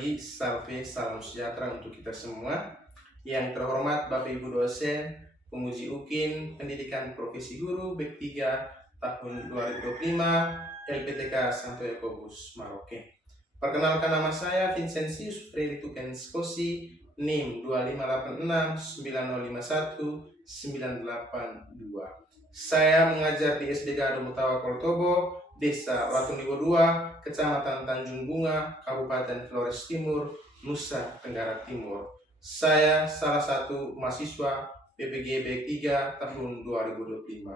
pagi, salam sejahtera untuk kita semua. Yang terhormat Bapak Ibu dosen, penguji UKIN, pendidikan profesi guru BEK 3 tahun 2025, LPTK Santo Yakobus Maroke. Perkenalkan, nama saya Vincentius Freddy Tukenskosi, NIM 25869051982. Saya mengajar di SD Gado Mutawa Koltobo, Desa Ratuniwo 2, Kecamatan Tanjung Bunga, Kabupaten Flores Timur, Nusa Tenggara Timur. Saya salah satu mahasiswa PPG BEK 3 tahun 2025.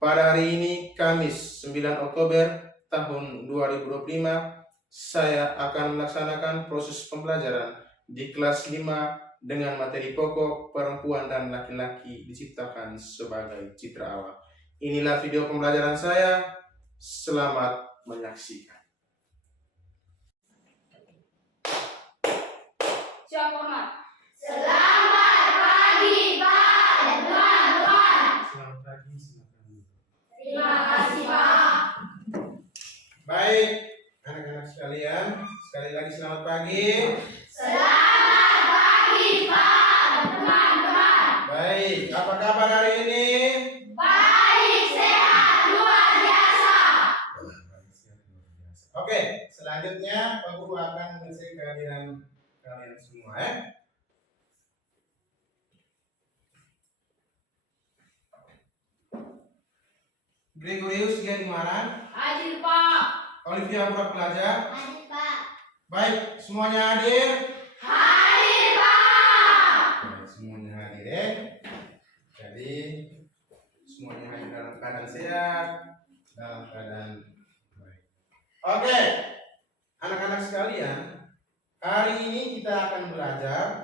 Pada hari ini, Kamis 9 Oktober tahun 2025, saya akan melaksanakan proses pembelajaran di kelas 5 dengan materi pokok perempuan dan laki-laki diciptakan sebagai citra Allah. Inilah video pembelajaran saya. Selamat menyaksikan. Siap, hormat. Selamat pagi, Pak dan teman-teman. Selamat pagi, silakan. Terima kasih, Pak. Baik, anak-anak sekalian, sekali lagi selamat pagi. Selamat pagi, Pak dan teman-teman. Baik, apa kabar hari ini? Baik, sehat, luar biasa. Oke, selanjutnya Pak Guru akan mengisi kehadiran kalian semua ya. Gregorius Gianimaran, Hadir, Pak. Olivia Burak Pelajar. Hadir, Pak. Baik, semuanya hadir? Hadir, Pak. Baik, semuanya hadir ya. Jadi semuanya hadir dalam keadaan sehat, dalam keadaan baik. Oke, anak-anak sekalian, hari ini kita akan belajar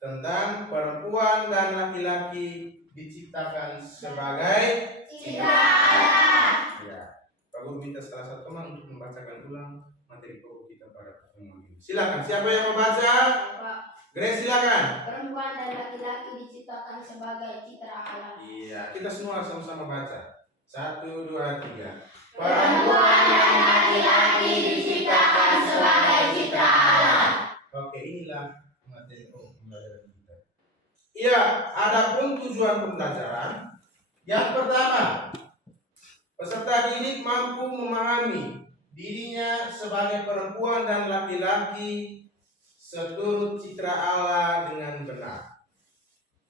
tentang perempuan dan laki-laki diciptakan sebagai Citra Allah. ya. Pak Guru minta salah satu teman untuk membacakan ulang materi pokok kita pada pertemuan ini. Silakan, siapa yang membaca? Pak. Grace, silakan. Perempuan dan laki-laki diciptakan sebagai citra Allah. Iya, kita semua sama-sama baca. 1, 2, 3. Perempuan dan laki-laki diciptakan sebagai citra Allah. Oke, inilah materi pembelajaran kita. Iya, adapun tujuan pembelajaran. Yang pertama, peserta didik mampu memahami dirinya sebagai perempuan dan laki-laki seturut citra Allah dengan benar.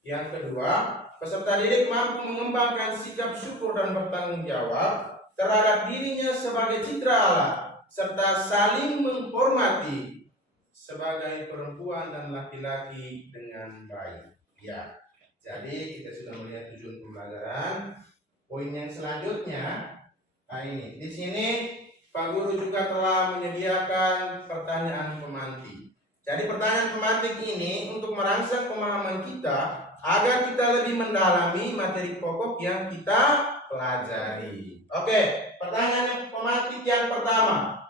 Yang kedua, peserta didik mampu mengembangkan sikap syukur dan bertanggung jawab terhadap dirinya sebagai citra Allah serta saling menghormati sebagai perempuan dan laki-laki dengan baik. Ya, jadi kita sudah melihat tujuan pembelajaran. Poin yang selanjutnya, nah ini di sini Pak Guru juga telah menyediakan pertanyaan pemantik. Jadi pertanyaan pemantik ini untuk merangsang pemahaman kita agar kita lebih mendalami materi pokok yang kita pelajari. Oke, pertanyaan pemantik yang pertama.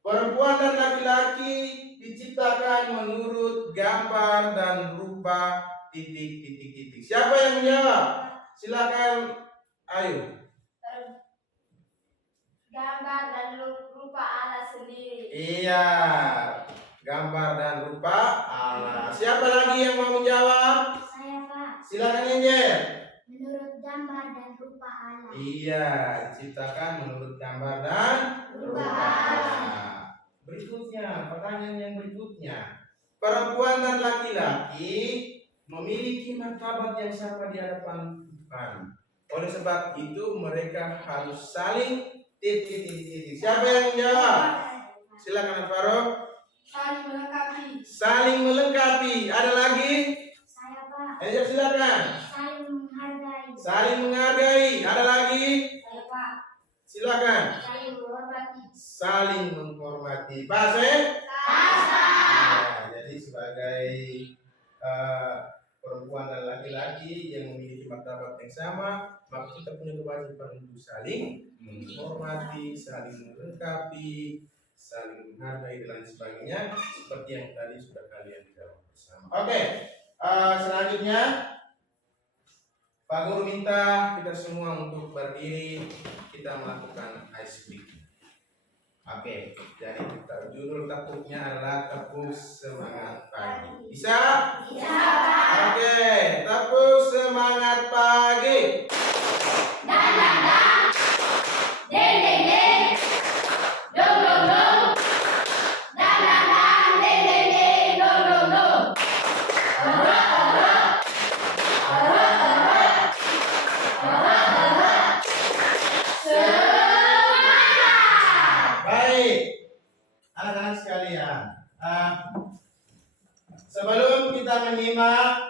Perempuan dan laki-laki diciptakan menurut gambar dan rupa titik. Siapa yang menjawab? Silakan, ayo. Gambar dan rupa Allah sendiri. Iya, gambar dan rupa Allah. Siapa lagi yang mau menjawab? Saya, Pak. Silakan, Angel. Menurut gambar dan rupa Allah. Iya, diciptakan menurut gambar dan Rupa Allah. Berikutnya, pertanyaan yang berikutnya. Perempuan dan laki-laki memiliki martabat yang sama di hadapan Tuhan. Oleh sebab itu mereka harus saling titik. Siapa yang menjawab? Silakan, Alvaro. Saling melengkapi. Saling melengkapi. Ada lagi? Saya, Pak. Ayo silakan. Saling menghargai. Saling menghargai. Ada lagi? Saya, Pak. Silakan. Saling menghormati. Saling menghormati. Pas ya? Jadi sebagai perempuan dan laki-laki yang memiliki martabat yang sama, maka kita punya kewajiban untuk saling menghormati, saling melengkapi, saling menghargai dan lain sebagainya, seperti yang tadi sudah kalian jawab bersama. Oke, selanjutnya Pak Guru minta kita semua untuk berdiri, kita melakukan ice breaking. Oke, jadi judul tepuknya adalah tepuk semangat pagi. Bisa? Bisa. Oke, tepuk semangat pagi. Dan dan dan. Deng deng deng. Dong dong dong. Dan dan dan. Deng deng deng. Dong dong dong. Ora ora. Ora ora. Ora ora. Semangat. Baik, anak-anak sekalian, sebelum kita menyimak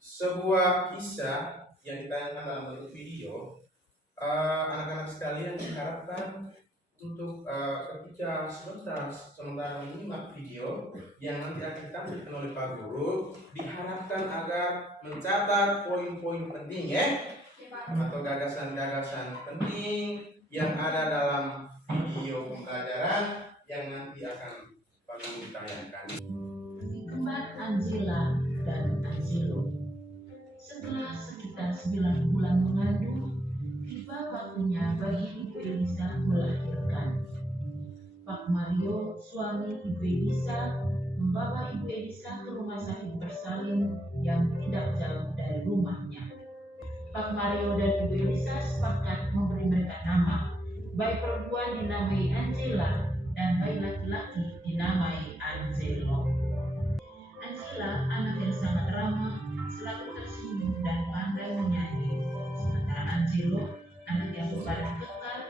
sebuah kisah yang ditayangkan dalam bentuk video, anak-anak sekalian diharapkan untuk ketika sementara menyimak video yang nanti akan ditampilkan oleh Pak Guru, diharapkan agar mencatat poin-poin penting ya, atau gagasan-gagasan penting yang ada dalam video pembelajaran yang nanti akan Pak Guru tayangkan. Si kembar Angela dan Angelo. Setelah sekitar 9 bulan mengandung, tiba waktunya bagi Ibu Elisa melahirkan. Pak Mario, suami Ibu Elisa, membawa Ibu Elisa ke rumah sakit bersalin yang tidak jauh dari rumahnya. Pak Mario dan Ibu Elisa sepakat memberi mereka nama. Bayi perempuan dinamai Angela dan bayi laki-laki dinamai Angelo. Angela, anak yang sangat ramah, selalu tersenyum dan pandai menyanyi. Sementara Angelo, anak yang berbadan kekar,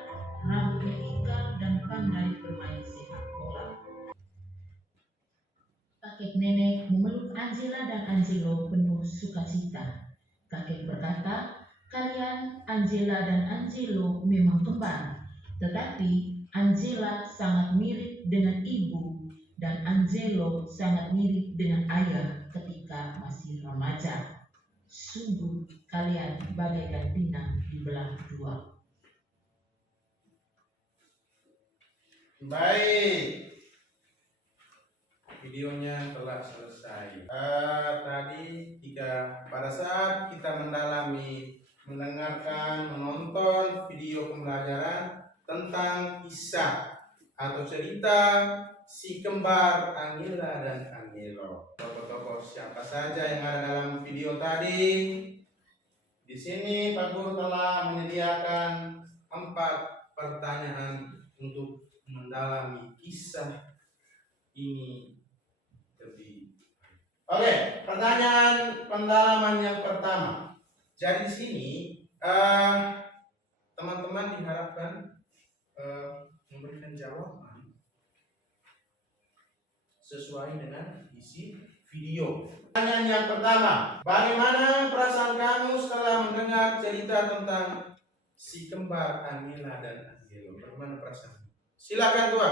rambutnya ikal dan pandai bermain sepak bola. Kakek nenek memeluk Angela dan Angelo penuh sukacita. Kakek berkata, kalian Angela dan Angelo memang kembar, tetapi Angela sangat mirip dengan ibu dan Angelo sangat mirip dengan ayah ketika masih remaja. Sungguh kalian bagaikan pinang dibelah dua. Baik, videonya telah selesai. Tadi pada saat kita mendengarkan, menonton video pembelajaran tentang kisah atau cerita si kembar Angela dan Angelo. Tokoh-tokoh siapa saja yang ada dalam video tadi? Di sini Pak Guru telah menyediakan 4 pertanyaan untuk mendalami kisah ini lebih. Oke, pertanyaan pendalaman yang pertama. Jadi di sini teman-teman diharapkan memberikan jawaban sesuai dengan isi video. Pertanyaan yang pertama, bagaimana perasaan kamu setelah mendengar cerita tentang si kembar Angela dan Angelo? Bagaimana perasaan? Silakan Tua.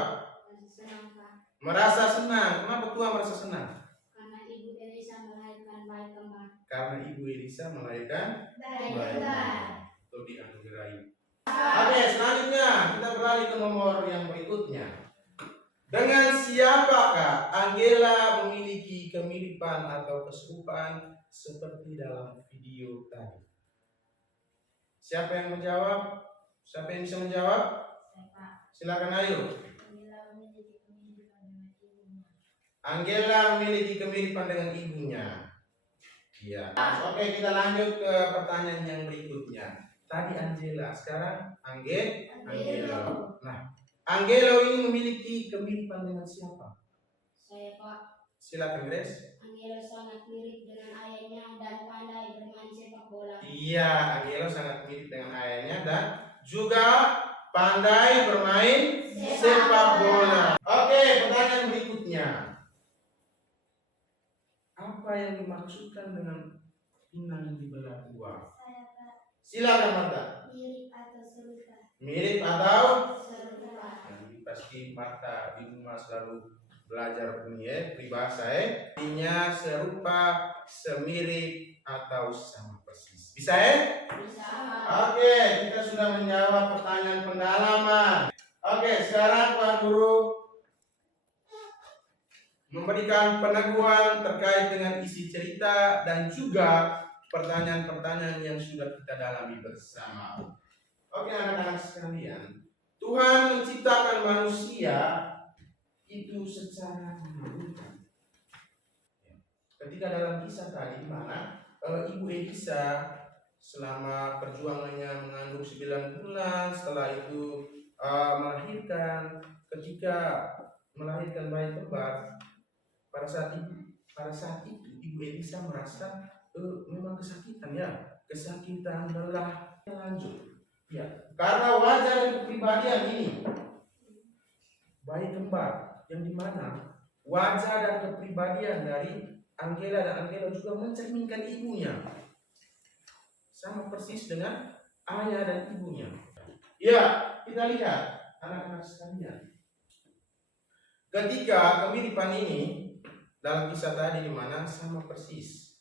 Senang, Pak. Merasa senang. Kenapa Tua merasa senang? Karena Ibu Elisa melahirkan bayi kembar. Karena Ibu Elisa melahirkan Bayi bayi kembar. atau dianugerahi. Oke, selanjutnya kita beralih ke nomor yang berikutnya. Dengan siapakah Angela memiliki kemiripan atau keserupaan seperti dalam video tadi? Siapa yang menjawab? Siapa yang bisa menjawab? Silakan ayo. Angela memiliki kemiripan dengan ibunya. Iya. Oke, kita lanjut ke pertanyaan yang berikutnya. Tadi Angela, sekarang Angelo. Nah, Angelo ini memiliki kemiripan dengan siapa? Saya, Pak. Silakan Grace. Angelo sangat mirip dengan ayahnya dan pandai bermain sepak bola. Iya, Angelo sangat mirip dengan ayahnya dan juga pandai bermain sepak bola. Oke, pertanyaan berikutnya. Apa yang dimaksudkan dengan pinang dibelah dua? Saya, Pak. Silakan Marta. Mirip atau serupa. Mirip atau? Serupa. Nah, ini pasti Marta di rumah selalu belajar bunyi ya, peribahasa ya. Artinya serupa, semirip atau sama persis. Bisa ya? Bisa. Oke, kita sudah menjawab pertanyaan pendalaman. Oke, sekarang Pak Guru memberikan peneguhan terkait dengan isi cerita dan juga pertanyaan-pertanyaan yang sudah kita dalami bersama. Oke anak-anak sekalian, Tuhan menciptakan manusia itu secara mengagumkan. Ketika dalam kisah tadi mana Ibu Elisa selama perjuangannya mengandung 9 bulan, setelah itu melahirkan, ketika melahirkan bayi kembar, pada saat itu Ibu Elisa merasa memang kesakitan lelah lanjut. Ya, karena wajah dan kepribadian ini bayi kembar yang dimana wajah dan kepribadian dari Angela dan Angelo juga mencerminkan ibunya, sama persis dengan ayah dan ibunya. Ya, kita lihat anak-anak sekalian, ketika kemiripan ini dalam kisah tadi di mana sama persis,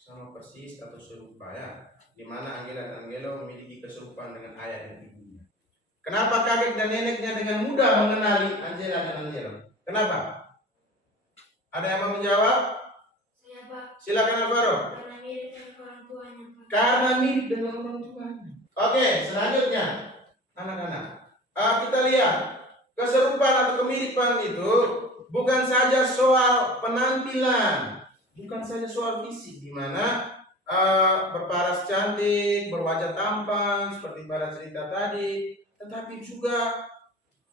sama persis atau serupa ya, di mana Angela dan Angelo memiliki keserupaan dengan ayah dan ibunya. Kenapa kakek dan neneknya dengan mudah mengenali Angela dan Angelo? Kenapa? Ada yang mau menjawab? Saya Pak, Silakan Alvaro. karena mirip dengan orang tuanya Pak. Karena mirip dengan orang tuanya. Oke, selanjutnya anak-anak, kita lihat keserupaan atau kemiripan itu bukan saja soal penampilan, bukan saja soal fisik, di mana berparas cantik, berwajah tampan seperti pada cerita tadi, tetapi juga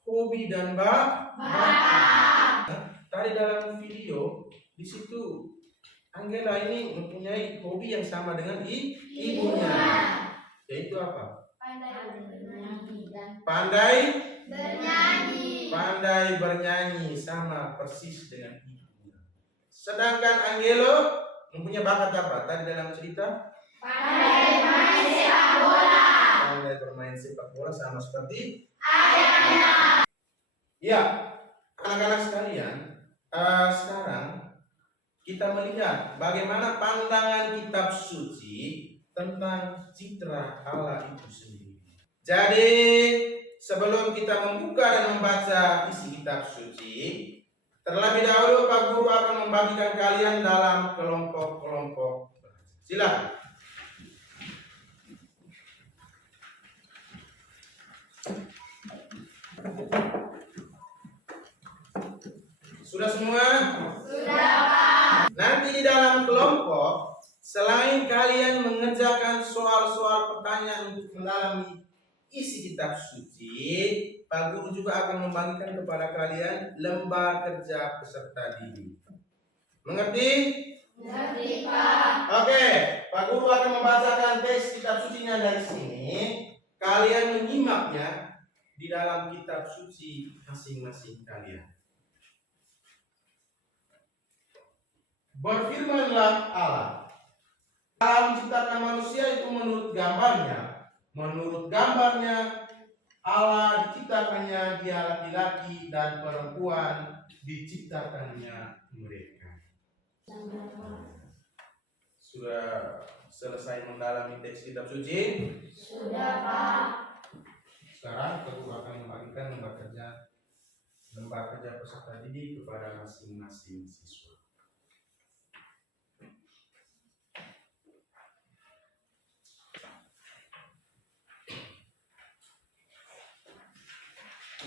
hobi dan bakat. Tadi dalam video di situ Angela ini mempunyai hobi yang sama dengan ibunya, yaitu apa? Pandai bernyanyi dan Pandai bernyanyi sama persis dengan ibunya. Sedangkan Angelo mempunyai bakat apa? Tadi dalam cerita pandai main sepak bola. pandai bermain sepak bola sama seperti Ayahnya. ya, anak-anak sekalian, sekarang kita melihat bagaimana pandangan kitab suci tentang citra Allah itu sendiri. Jadi sebelum kita membuka dan membaca isi kitab suci, terlebih dahulu Pak Guru akan membagikan kalian dalam kelompok-kelompok. Silakan. Sudah semua? Sudah Pak. Nanti di dalam kelompok, selain kalian mengerjakan soal-soal pertanyaan untuk mendalami isi kitab suci, Pak Guru juga akan membagikan kepada kalian lembar kerja peserta didik. Mengerti? Mengerti Pak. Oke, Pak Guru akan membacakan teks kitab sucinya dari sini. Kalian menyimaknya di dalam kitab suci masing-masing kalian. Berfirmanlah Allah, Allah menciptakan manusia itu menurut gambarnya. Menurut gambarnya Allah diciptakannya, dia laki-laki dan perempuan diciptakannya mereka. Sudah selesai mendalami teks kitab suci? Sudah Pak. Sekarang Guru akan membagikan lembar kerja peserta didik kepada masing-masing siswa.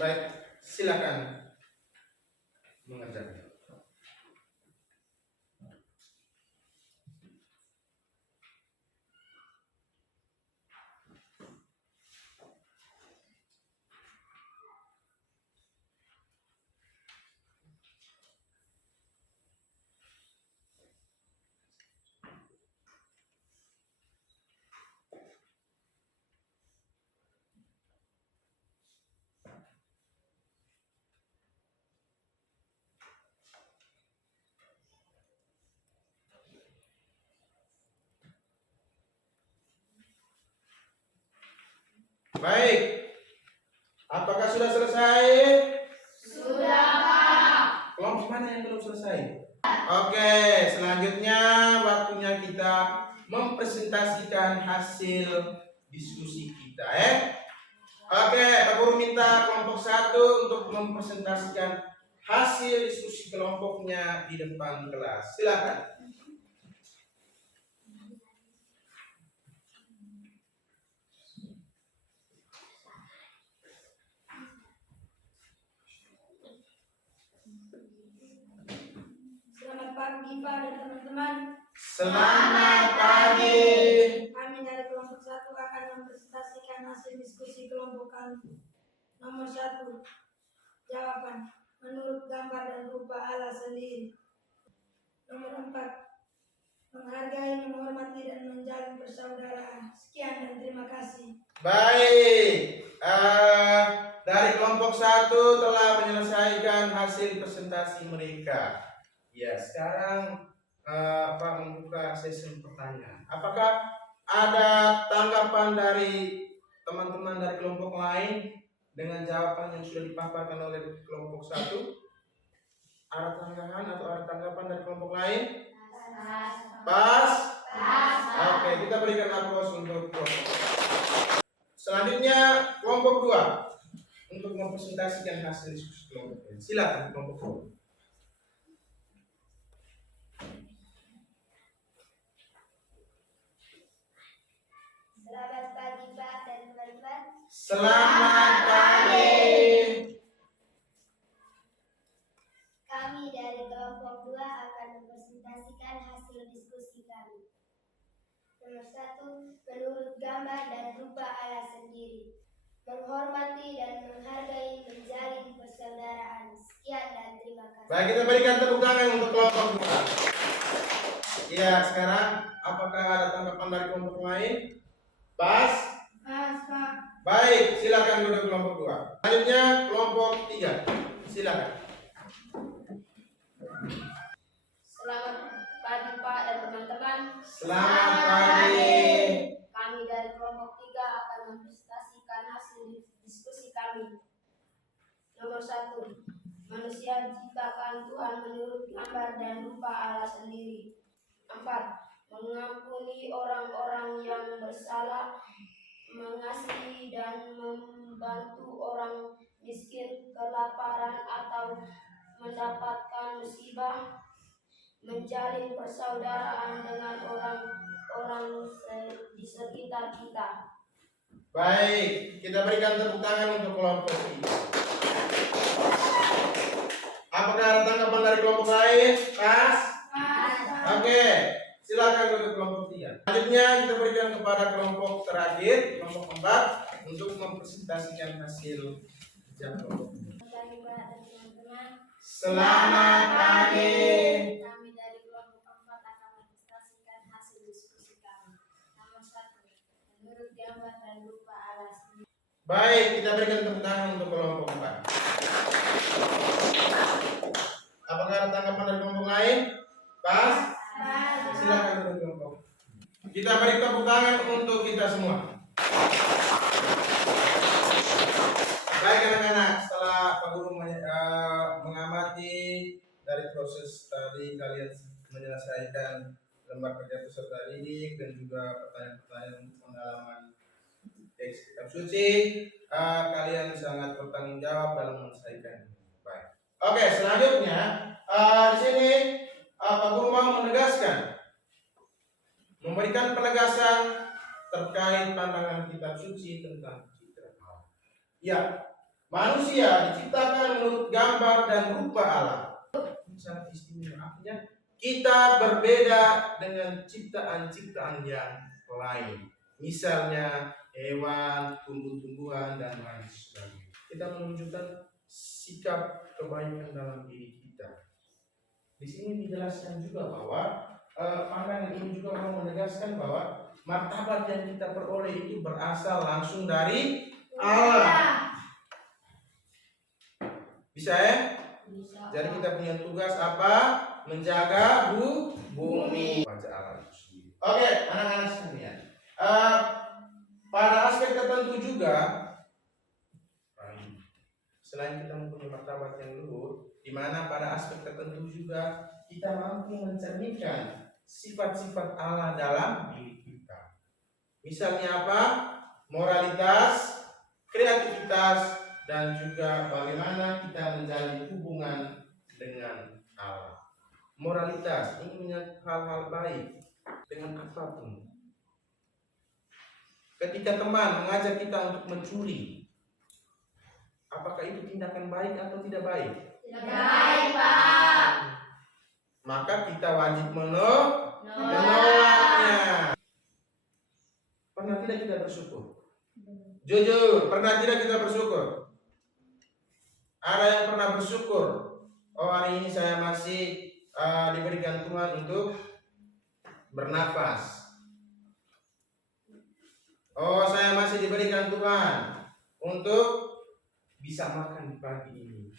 Baik, silakan mengerjakan. Baik, apakah sudah selesai? Sudah Pak. Kelompok mana yang belum selesai? Oke, selanjutnya waktunya kita mempresentasikan hasil diskusi kita Oke, Pak Guru minta kelompok 1 untuk mempresentasikan hasil diskusi kelompoknya di depan kelas. Silakan. Selamat pagi. Kami dari kelompok 1 akan mempresentasikan hasil diskusi kelompok kami. Nomor 1. Jawaban menurut gambar dan rupa Allah sendiri. Nomor 4. Menghargai, menghormati, dan menjalin persaudaraan. Sekian dan terima kasih. Baik, dari kelompok 1 telah menyelesaikan hasil presentasi mereka. Ya, sekarang Pak membuka sesi pertanyaan. Apakah ada tanggapan dari teman-teman dari kelompok lain dengan jawaban yang sudah dipaparkan oleh kelompok 1? Ada tanggapan atau ada tanggapan dari kelompok lain? Pas? Oke, kita berikan aplaus untuk kelompok. Selanjutnya kelompok 2 untuk mempresentasikan hasil diskusi kelompok. Silakan kelompok 2. Selamat pagi Pak dan teman-teman. Selamat pagi. Kami dari kelompok 2 akan mempresentasikan hasil diskusi kami. Nomor 1. Menurut gambar dan rupa Allah sendiri. Menghormati dan menghargai, menjalin persaudaraan. Sekian dan terima kasih. Baik, kita berikan tepuk tangan untuk kelompok 2. Iya, sekarang apakah ada tanggapan dari kelompok lain? Pas? Pak. Baik, silakan duduk kelompok 2. Selanjutnya kelompok 3. Silakan. Selamat pagi Pak dan teman-teman. Selamat pagi. Kami dari kelompok 3 akan mempresentasikan hasil diskusi kami. Nomor 1. Manusia diciptakan Tuhan menurut gambar dan rupa Allah sendiri. 4. Mengampuni orang-orang yang bersalah, mengasihi dan membantu orang miskin, kelaparan atau mendapatkan musibah, menjalin persaudaraan dengan orang-orang di sekitar kita. Baik, kita berikan tepuk tangan untuk kelompok 3. Apakah ada tanggapan dari kelompok lain? Pas? Oke, silakan duduk kelompok 3. Selanjutnya kita berikan kepada kelompok terakhir, kelompok 4, untuk mempresentasikan hasil kerja kelompok. Pagi Pak dan teman-teman. Selamat pagi. Kami dari kelompok 4 akan mempresentasikan hasil diskusi kami. Nomor 1. Menurut gambar dan rupa Allah sendiri. Baik, kita berikan tepuk tangan untuk kelompok 4. Apakah ada tanggapan dari kelompok lain? Pas? Silakan duduk kelompok. Kita beri tepuk tangan untuk kita semua. Baik anak-anak, setelah Pak Guru mengamati dari proses tadi kalian menyelesaikan lembar kerja peserta didik dan juga pertanyaan-pertanyaan untuk pengalaman teks kitab suci, kalian sangat bertanggung jawab dalam menyelesaikan. Baik. Oke, selanjutnya di sini Pak Guru mau menegaskan, memberikan penegasan terkait pandangan kitab suci tentang citra Allah. Ya, manusia diciptakan menurut gambar dan rupa Allah. Ini sangat istimewa. Artinya kita berbeda dengan ciptaan-ciptaan yang lain. Misalnya hewan, tumbuh-tumbuhan, dan lain sebagainya. Kita menunjukkan sikap kebaikan dalam diri kita. Di sini dijelaskan juga bahwa pandangan ini juga mau menegaskan bahwa martabat yang kita peroleh itu berasal langsung dari Allah. Bisa ya? Bisa. Jadi kita punya tugas apa? Menjaga bumi. Baca Allah itu sendiri. Oke, anak-anak sekalian. Pada aspek tertentu juga, selain kita mempunyai martabat yang luhur, di mana pada aspek tertentu juga kita mampu mencerminkan sifat-sifat Allah dalam diri kita. Misalnya apa? Moralitas, kreativitas, dan juga bagaimana kita menjalin hubungan dengan Allah. Moralitas ini menyangkut hal-hal baik dengan apapun. Ketika teman mengajak kita untuk mencuri, apakah itu tindakan baik atau tidak baik? Tidak baik, Pak. Maka kita wajib menolak. menolaknya. Pernah tidak kita bersyukur? Jujur, pernah tidak kita bersyukur? Ada yang pernah bersyukur? Oh, hari ini saya masih diberikan Tuhan untuk bernafas. Oh, saya masih diberikan Tuhan untuk bisa makan di pagi ini.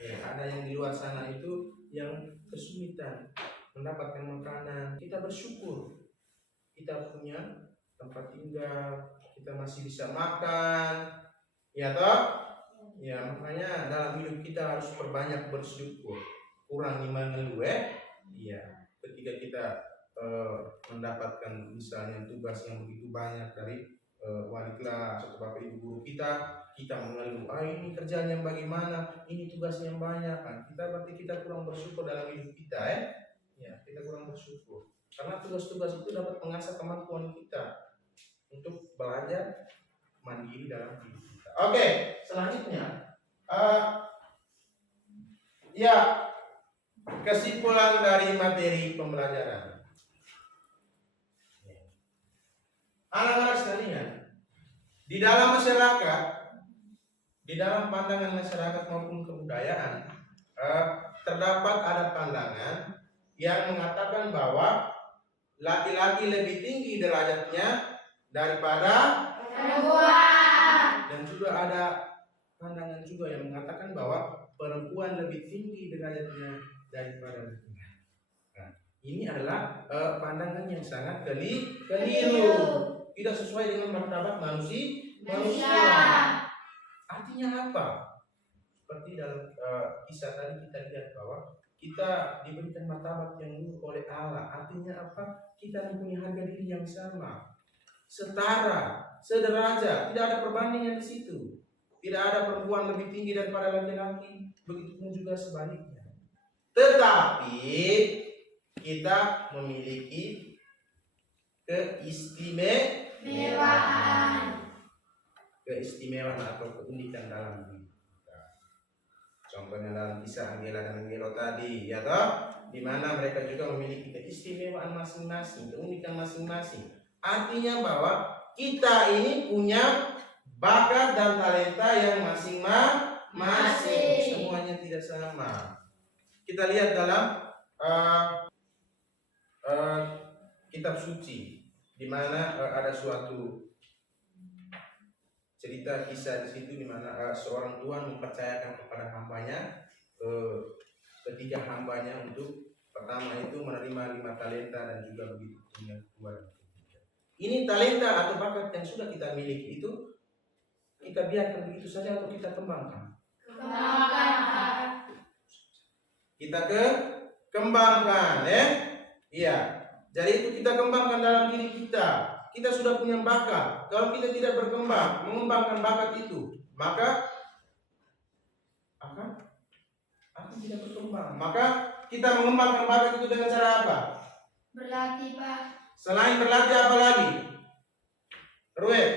Ada yang di luar sana itu yang kesulitan mendapatkan makanan. Kita bersyukur kita punya tempat tinggal, kita masih bisa makan, ya toh? Ya, makanya dalam hidup kita harus perbanyak bersyukur, kurangi mengeluh. Ya, ketika kita mendapatkan misalnya tugas yang begitu banyak dari wali kelas atau bapak ibu guru kita mengeluh, ini kerjaan yang bagaimana, ini tugas yang banyak, kan kita berarti kita kurang bersyukur dalam hidup kita. Ya, kita kurang bersyukur karena tugas-tugas itu dapat mengasah kemampuan kita untuk belajar mandiri dalam hidup kita. Oke, selanjutnya ya, kesimpulan dari materi pembelajaran. Anak-anak sekalian, di dalam masyarakat, di dalam pandangan masyarakat maupun kebudayaan, terdapat ada pandangan yang mengatakan bahwa laki-laki lebih tinggi derajatnya daripada perempuan, dan juga ada pandangan juga yang mengatakan bahwa perempuan lebih tinggi derajatnya daripada laki-laki. Nah, ini adalah pandangan yang sangat keliru, tidak sesuai dengan martabat manusia. Artinya apa? Seperti dalam kisah tadi kita lihat bahwa kita diberikan martabat yang luhur oleh Allah. Artinya apa? Kita mempunyai harga diri yang sama, setara, sederajat, tidak ada perbandingan di situ. Tidak ada perempuan lebih tinggi daripada laki-laki, begitupun juga sebaliknya. Tetapi kita memiliki keistimewaan atau keunikan dalam diri kita. Contohnya dalam kisah Anggela dan Anggelo tadi, ya toh, di mana mereka juga memiliki keistimewaan masing-masing, keunikan masing-masing. Artinya bahwa kita ini punya bakat dan talenta yang masing-masing, semuanya tidak sama. Kita lihat dalam kitab suci, di mana ada suatu cerita kisah di situ di mana seorang Tuhan mempercayakan kepada hambanya ketiga hambanya untuk pertama itu menerima 5 talenta dan juga begitu yang kedua dan ketiga. Ini talenta atau bakat yang sudah kita miliki itu kita biarkan begitu saja atau kita kembangkan? Kita kembangkan, Iya. Jadi itu kita kembangkan dalam diri kita. Kita sudah punya bakat. Kalau kita tidak berkembang, mengembangkan bakat itu, maka akan tidak berkembang. Maka kita mengembangkan bakat itu dengan cara apa? Berlatih, Pak. Selain berlatih apa lagi? Ruwet.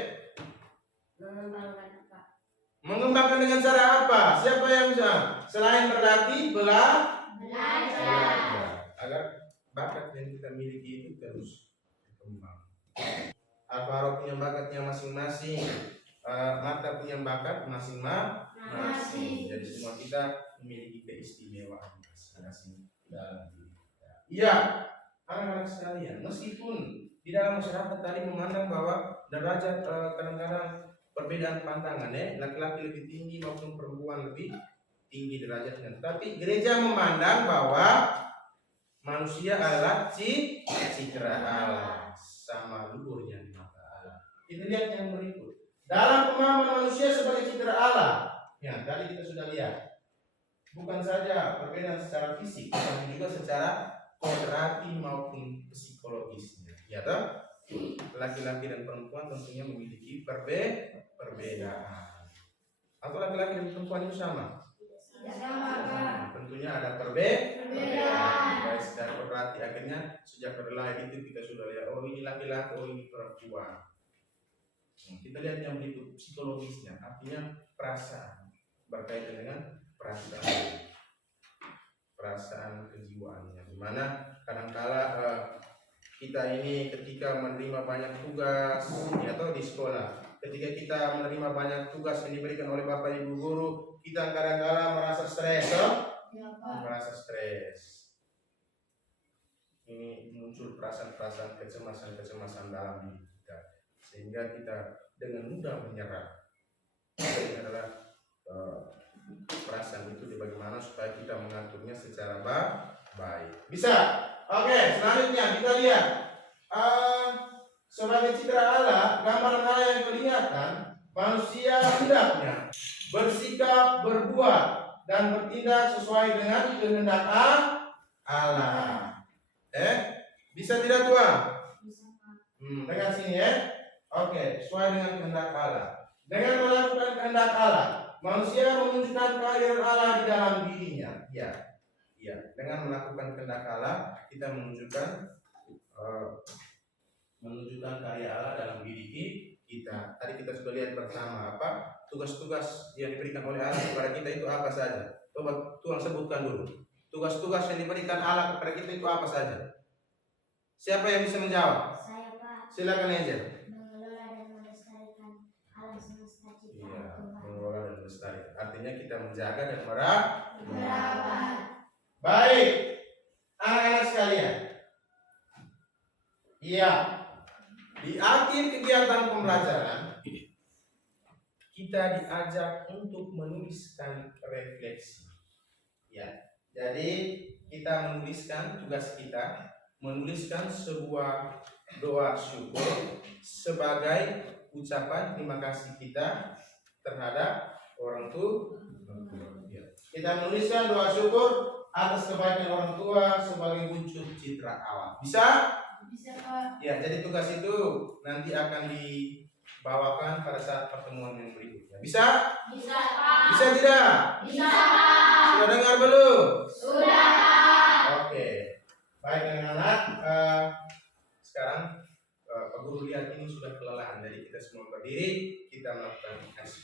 Mengembangkan, Pak. Mengembangkan dengan cara apa? Siapa yang bisa? Selain berlatih, Belajar. Agar bakat yang kita miliki itu terus berkembang. Alvaro punya bakatnya masing-masing, Marta punya bakat masing-masing. Jadi semua kita memiliki keistimewaan masing-masing dalam diri kita. Iya, anak-anak sekalian, meskipun di dalam masyarakat tadi memandang bahwa derajat kadang-kadang perbedaan pandangan, laki-laki lebih tinggi maupun perempuan lebih tinggi derajatnya, tapi gereja memandang bahwa manusia adalah citra Allah, sama luhurnya di mata Allah. Kita lihat yang berikut. Dalam pemahaman manusia sebagai citra Allah, ya tadi kita sudah lihat, bukan saja perbedaan secara fisik, tapi juga secara kodrati maupun psikologisnya. Ya toh, laki-laki dan perempuan tentunya memiliki perbedaan. Atau laki-laki dan perempuan itu sama? Tentunya ada perbedaan. Baik secara kodrati, akhirnya sejak berlahir itu kita sudah lihat, oh ini laki-laki, oh ini perempuan. Kita lihat yang berikut, psikologisnya, artinya perasaan, berkaitan dengan perasaan kejiwaannya, dimana kadangkala kita ini ketika menerima banyak tugas atau di sekolah, ketika kita menerima banyak tugas yang diberikan oleh Bapak Ibu guru, kita kadang-kadang merasa stres, merasa stres. Ini muncul perasaan-perasaan kecemasan dalam diri kita, sehingga kita dengan mudah menyerah. Ini adalah perasaan itu bagaimana supaya kita mengaturnya secara baik. Bisa? Oke, selanjutnya kita lihat sebagai citra Allah, gambaran Allah yang kelihatan, manusia hendaknya bersikap, berbuat, dan bertindak sesuai dengan kehendak Allah. Bisa tidak Tuhan? Dengar sini ya. Oke, sesuai dengan kehendak Allah. Dengan melakukan kehendak Allah, manusia menunjukkan kehadiran Allah di dalam dirinya. Ya, dengan melakukan kehendak Allah, kita menunjukkan karya Allah dalam diri kita. Tadi kita sudah lihat bersama apa tugas-tugas yang diberikan oleh Allah kepada kita itu apa saja. Coba Tuhan sebutkan dulu. Tugas-tugas yang diberikan Allah kepada kita itu apa saja? Siapa yang bisa menjawab? Saya, Pak. Silakan Angel. Mengelola dan melestarikan alam semesta ciptaan Iya, Tuhan. mengelola dan melestarikan. Artinya kita menjaga dan merawat. Baik, anak-anak sekalian. Iya, di akhir kegiatan pembelajaran kita diajak untuk menuliskan refleksi. Ya, jadi kita menuliskan tugas kita, menuliskan sebuah doa syukur sebagai ucapan terima kasih kita terhadap orang tua. Ya. Kita menuliskan doa syukur atas kebaikan orang tua sebagai wujud citra Allah. Bisa? Bisa, Pak. Ya, jadi tugas itu nanti akan dibawakan pada saat pertemuan yang berikutnya. Bisa? Bisa, Pak. Bisa tidak? Bisa, Pak. Sudah dengar belum? Sudah, Pak. Oke. Baik anak-anak, sekarang Pak Guru lihat ini sudah kelelahan, jadi kita semua berdiri, kita melakukan aksi.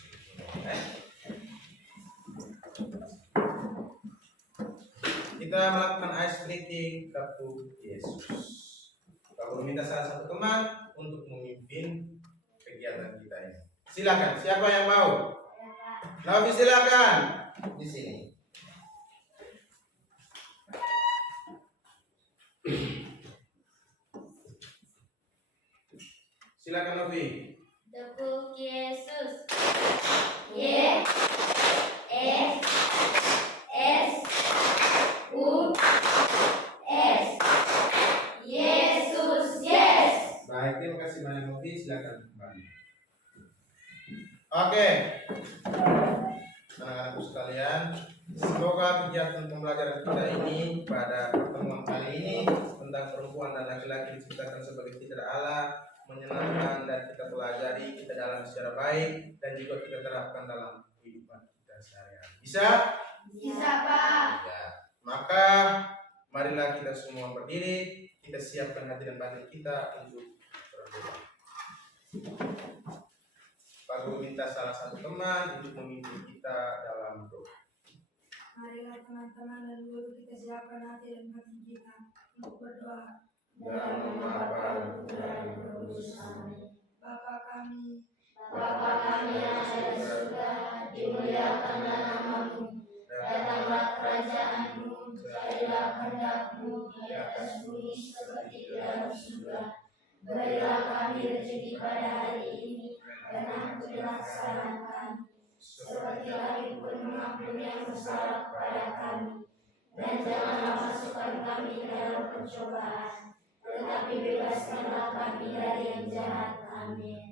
Kita melakukan ice breaking kartu Yesus. Pak Guru minta salah satu teman untuk memimpin kegiatan kita ini. Silakan, siapa yang mau? Nabi silakan di sini. Silakan Novi. Tepuk Yesus. Y S S U S. Yesus, yes. Baik, terima kasih banyak Novi. Silakan kembali. Oke, anak-anakku sekalian, semoga kegiatan pembelajaran kita ini pada pertemuan kali ini tentang perempuan dan laki-laki diciptakan sebagai citra Allah menyenangkan dan kita pelajari, kita dalam secara baik dan juga kita terapkan dalam kehidupan kita sehari-hari. Bisa? Bisa, Pak. Ya. Maka marilah kita semua berdiri, kita siapkan hati dan batin kita untuk berdoa. Pak Guru minta salah satu teman untuk memimpin kita dalam doa. Marilah teman-teman dan guru kita siapkan hati dan batin kita untuk berdoa. Dalam nama Bapa, Putra, dan Roh Kudus. Amin. Bapa kami yang ada di surga, dimuliakanlah namamu. Datanglah kerajaanmu, jadilah kehendak-mu di atas bumi seperti di dalam surga. Berilah kami rezeki pada hari ini, dan ampuni kesalahan seperti kami pun mengampuni yang bersalah kepada kami. Dan janganlah masukkan kami ke dalam pencobaan, tetapi bebaskanlah kami dari yang jahat. Amin.